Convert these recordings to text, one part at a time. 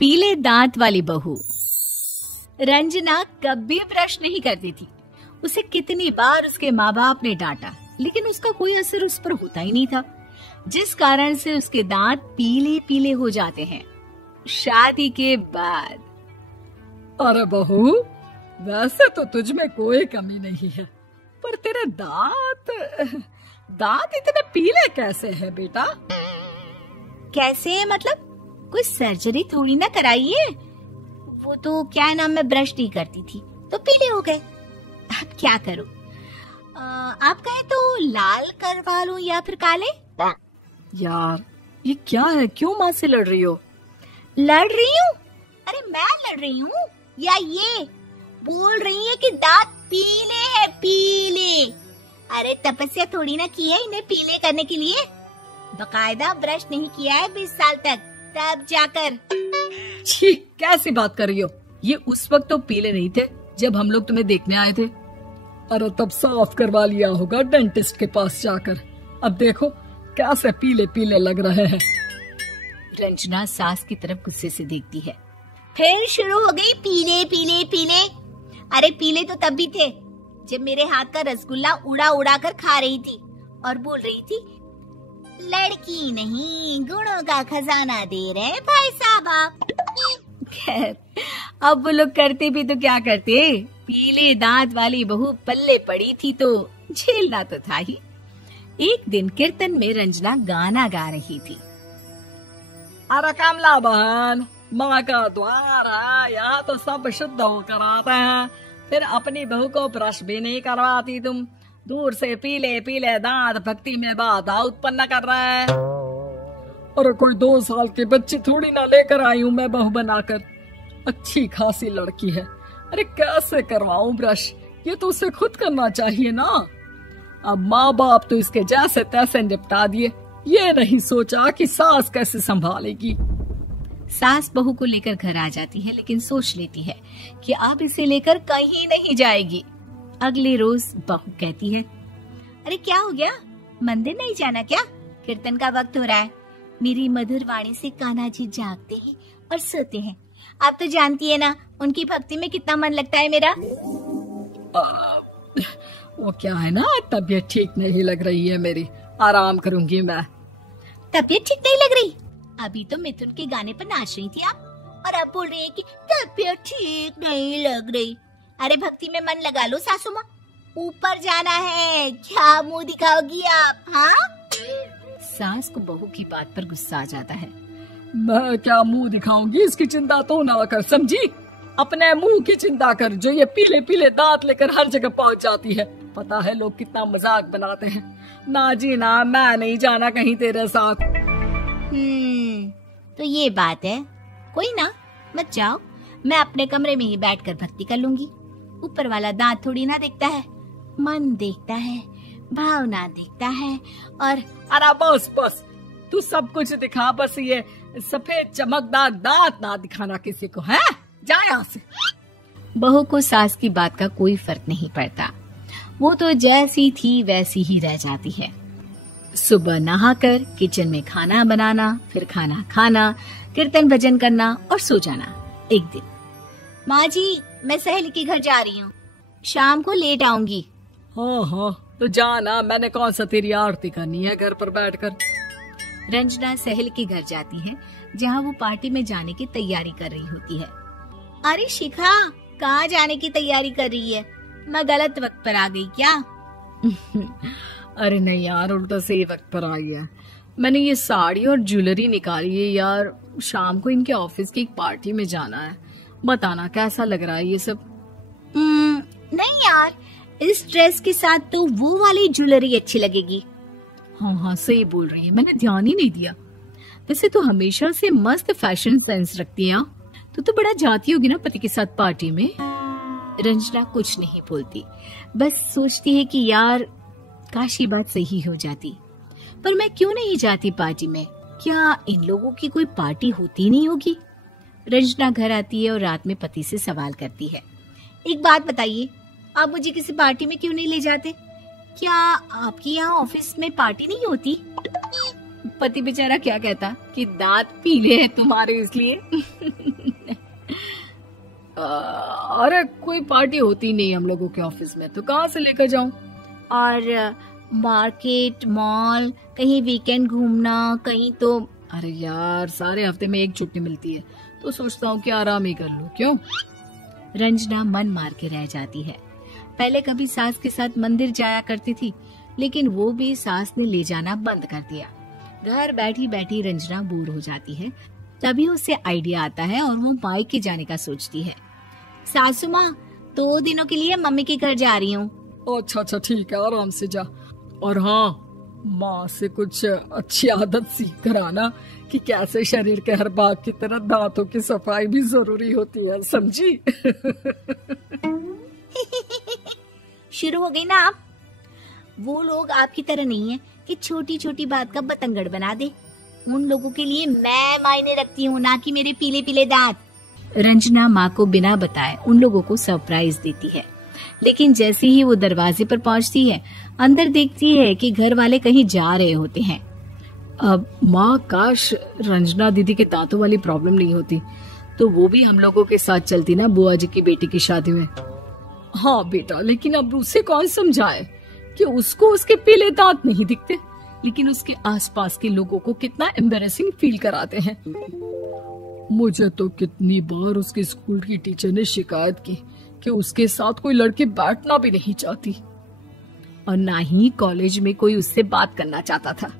पीले दांत वाली बहू। रंजना कभी ब्रश नहीं करती थी। उसे कितनी बार उसके माँ बाप ने डांटा, लेकिन उसका कोई असर उस पर होता ही नहीं था, जिस कारण से उसके दांत पीले पीले हो जाते हैं। शादी के बाद। अरे बहू, वैसे तो तुझ में कोई कमी नहीं है, पर तेरे दांत इतने पीले कैसे हैं बेटा? कैसे मतलब? कोई सर्जरी थोड़ी ना कराई है। वो तो क्या नाम, मैं ब्रश नहीं करती थी तो पीले हो गए। अब क्या करूं? आप कहें तो लाल करवा लूं या फिर काले? यार ये क्या है, क्यों माँ से लड़ रही हो? लड़ रही हूँ? अरे मैं लड़ रही हूँ या ये बोल रही है कि दांत पीले हैं, पीले। अरे तपस्या थोड़ी ना की है इन्हें पीले करने के लिए। बकायदा ब्रश नहीं किया है 20 साल तक, तब जाकर। छी, कैसी बात कर रही हो? ये उस वक्त तो पीले नहीं थे जब हम लोग तुम्हें देखने आए थे। अरे तब साफ करवा लिया होगा डेंटिस्ट के पास जाकर। अब देखो कैसे पीले पीले लग रहे हैं। रंजना सास की तरफ गुस्से से देखती है। फिर शुरू हो गई पीले पीले पीले। अरे पीले तो तब भी थे जब मेरे हाथ का रसगुल्ला उड़ा उड़ा कर खा रही थी और बोल रही थी, लड़की नहीं गुणों का खजाना दे रहे भाई साहब आप। खैर, अब वो लोग करते भी तो क्या करते, पीले दांत वाली बहू पल्ले पड़ी थी तो झेलना तो था ही। एक दिन कीर्तन में रंजना गाना गा रही थी। अरे कमला बहन, माँ का द्वार है, यहाँ तो सब शुद्ध होकर आते हैं, फिर अपनी बहू को ब्रश भी नहीं करवाती तुम। दूर से पीले पीले दांत भक्ति में बाधा उत्पन्न कर रहे हैं। अरे कोई 2 साल के बच्चे थोड़ी ना लेकर आई हूँ मैं बहू बनाकर। अच्छी खासी लड़की है, अरे कैसे करवाऊं ब्रश? ये तो उसे खुद करना चाहिए ना। अब माँ बाप तो इसके जैसे तैसे निपटा दिए, ये नहीं सोचा कि सास कैसे संभालेगी। सास बहू को लेकर घर आ जाती है, लेकिन सोच लेती है कि अब इसे लेकर कहीं नहीं जाएगी। अगले रोज बहू कहती है, अरे क्या हो गया, मंदिर नहीं जाना क्या? कीर्तन का वक्त हो रहा है। मेरी मधुर वाणी से कान्हा जी जागते हैं और सोते हैं। आप तो जानती है ना उनकी भक्ति में कितना मन लगता है मेरा। वो क्या है ना, तबीयत ठीक नहीं लग रही है मेरी, आराम करूंगी मैं। तबीयत ठीक नहीं लग रही? अभी तो मिथुन के गाने पर नाच रही थी आप, और अब बोल रही है कि तबीयत ठीक नहीं लग रही। अरे भक्ति में मन लगा लो सासू माँ, ऊपर जाना है, क्या मुंह दिखाओगी आप? हाँ? सास को बहू की बात पर गुस्सा आ जाता है। मैं क्या मुंह दिखाऊंगी, इसकी चिंता तो ना कर, समझी? अपने मुंह की चिंता कर, जो ये पीले पीले दांत लेकर हर जगह पहुंच जाती है। पता है लोग कितना मजाक बनाते हैं। ना जी ना, मैं नहीं जाना कहीं तेरे साथ। तो ये बात है, कोई ना, मत जाओ, मैं अपने कमरे में ही बैठकर भक्ति कर लूंगी। ऊपर वाला दांत थोड़ी ना देखता है, मन देखता है, भावना देखता है। और अरे बस बस, तू सब कुछ दिखा, बस ये सफेद चमकदार दांत ना दिखाना किसी को, है? जा यहाँ से। बहू को सास की बात का कोई फर्क नहीं पड़ता, वो तो जैसी थी वैसी ही रह जाती है। सुबह नहाकर किचन में खाना बनाना, फिर खाना खाना, कीर्तन भजन करना और सो जाना। एक दिन, माँ जी मैं सहेली के घर जा रही हूँ, शाम को लेट आऊंगी। हाँ हाँ तो जाना, मैंने कौन सा तेरी आरती करनी है घर पर बैठकर। रंजना सहेली के घर जाती है, जहाँ वो पार्टी में जाने की तैयारी कर रही होती है। अरे शिखा, कहाँ जाने की तैयारी कर रही है? मैं गलत वक्त पर आ गई क्या? अरे नहीं यार, उल्टा सही वक्त पर आ गया। मैंने ये साड़ी और ज्वेलरी निकाली है यार, शाम को इनके ऑफिस की एक पार्टी में जाना है। बताना कैसा लग रहा है ये सब? नहीं यार, इस ड्रेस के साथ तो वो वाली ज्वेलरी अच्छी लगेगी। हाँ हाँ सही बोल रही है, मैंने ध्यान ही नहीं दिया। वैसे तो हमेशा से मस्त फैशन सेंस रखती है। तो बड़ा जाती होगी ना पति के साथ पार्टी में। रंजना कुछ नहीं बोलती, बस सोचती है कि यार काश ये बात सही हो जाती, पर मैं क्यों नहीं जाती पार्टी में? क्या इन लोगों की कोई पार्टी होती नहीं होगी? रंजना घर आती है और रात में पति से सवाल करती है, एक बात बताइए, आप मुझे किसी पार्टी में क्यों नहीं ले जाते? क्या आपकी यहाँ ऑफिस में पार्टी नहीं होती? पति बेचारा क्या कहता कि दांत पीले हैं तुम्हारे इसलिए। अरे कोई पार्टी होती नहीं हम लोगों के ऑफिस में, तो कहाँ से लेकर जाऊं? और मार्केट, मॉल, कहीं वीकेंड घूमना, कहीं तो। अरे यार सारे हफ्ते में एक छुट्टी मिलती है, तो सोचता हूँ कि आराम ही कर लूं। क्यों? रंजना मन मार के रह जाती है। पहले कभी सास के साथ मंदिर जाया करती थी, लेकिन वो भी सास ने ले जाना बंद कर दिया। घर बैठी बैठी रंजना बोर हो जाती है। तभी उसे आइडिया आता है और वो मायके जाने का सोचती है। सासू माँ, 2 दिनों के लिए मम्मी के घर जा रही हूँ। अच्छा ठीक है, आराम से जा। और हाँ, माँ से कुछ अच्छी आदत सीख कर आना कि कैसे शरीर के हर भाग की तरह दांतों की सफाई भी जरूरी होती है, समझी? शुरू हो गई ना आप। वो लोग आपकी तरह नहीं है कि छोटी छोटी बात का बतंगड़ बना दे। उन लोगों के लिए मैं मायने रखती हूँ, ना कि मेरे पीले पीले दांत। रंजना माँ को बिना बताए उन लोगों को सरप्राइज देती है, लेकिन जैसे ही वो दरवाजे पर पहुंचती है, अंदर देखती है कि घर वाले कहीं जा रहे होते हैं। अब माँ, काश रंजना दीदी के दांतों वाली प्रॉब्लम नहीं होती, तो वो भी हम लोगों के साथ चलती ना बुआ जी की बेटी की शादी में। हाँ बेटा, लेकिन अब उसे कौन समझाए कि उसको उसके पीले दांत नहीं दिखते, लेकिन उसके आसपास के लोगों को कितना एम्बैरेसिंग फील कराते हैं। मुझे तो कितनी बार उसके स्कूल की टीचर ने शिकायत की कि उसके साथ कोई लड़की बैठना भी नहीं चाहती, और ना ही कॉलेज में कोई उससे बात करना चाहता था।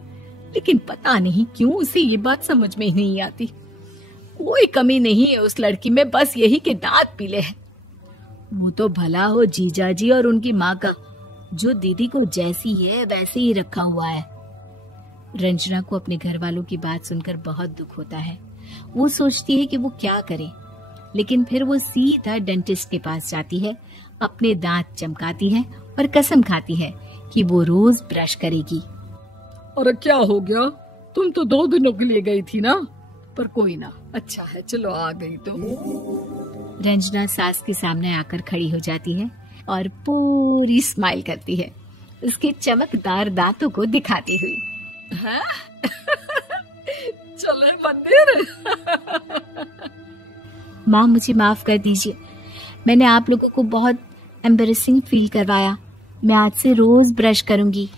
लेकिन पता नहीं क्यों उसे ये बात समझ में ही नहीं आती। कोई कमी नहीं है उस लड़की में, बस यही कि दांत पीले हैं। वो तो भला हो जीजा जी और उनकी माँ का, जो दीदी को जैसी है वैसे ही रखा हुआ है। रंजना को अपने घर वालों की बात सुनकर बहुत दुख होता है। वो सोचती है कि वो क्या करे, लेकिन फिर वो सीधा डेंटिस्ट के पास जाती है, अपने दांत चमकाती है और कसम खाती है कि वो रोज ब्रश करेगी। अरे क्या हो गया? तुम तो 2 दिनों के लिए गई थी ना, पर कोई ना, अच्छा है, चलो आ गई तो। रंजना सास के सामने आकर खड़ी हो जाती है और पूरी स्माइल करती है, उसके चमकदार दांतों को दिखाती हुई। हाँ? चले मंदिर। माँ, मुझे माफ कर दीजिए, मैंने आप लोगों को बहुत एम्बैरेसिंग फील करवाया। मैं आज से रोज ब्रश करूंगी।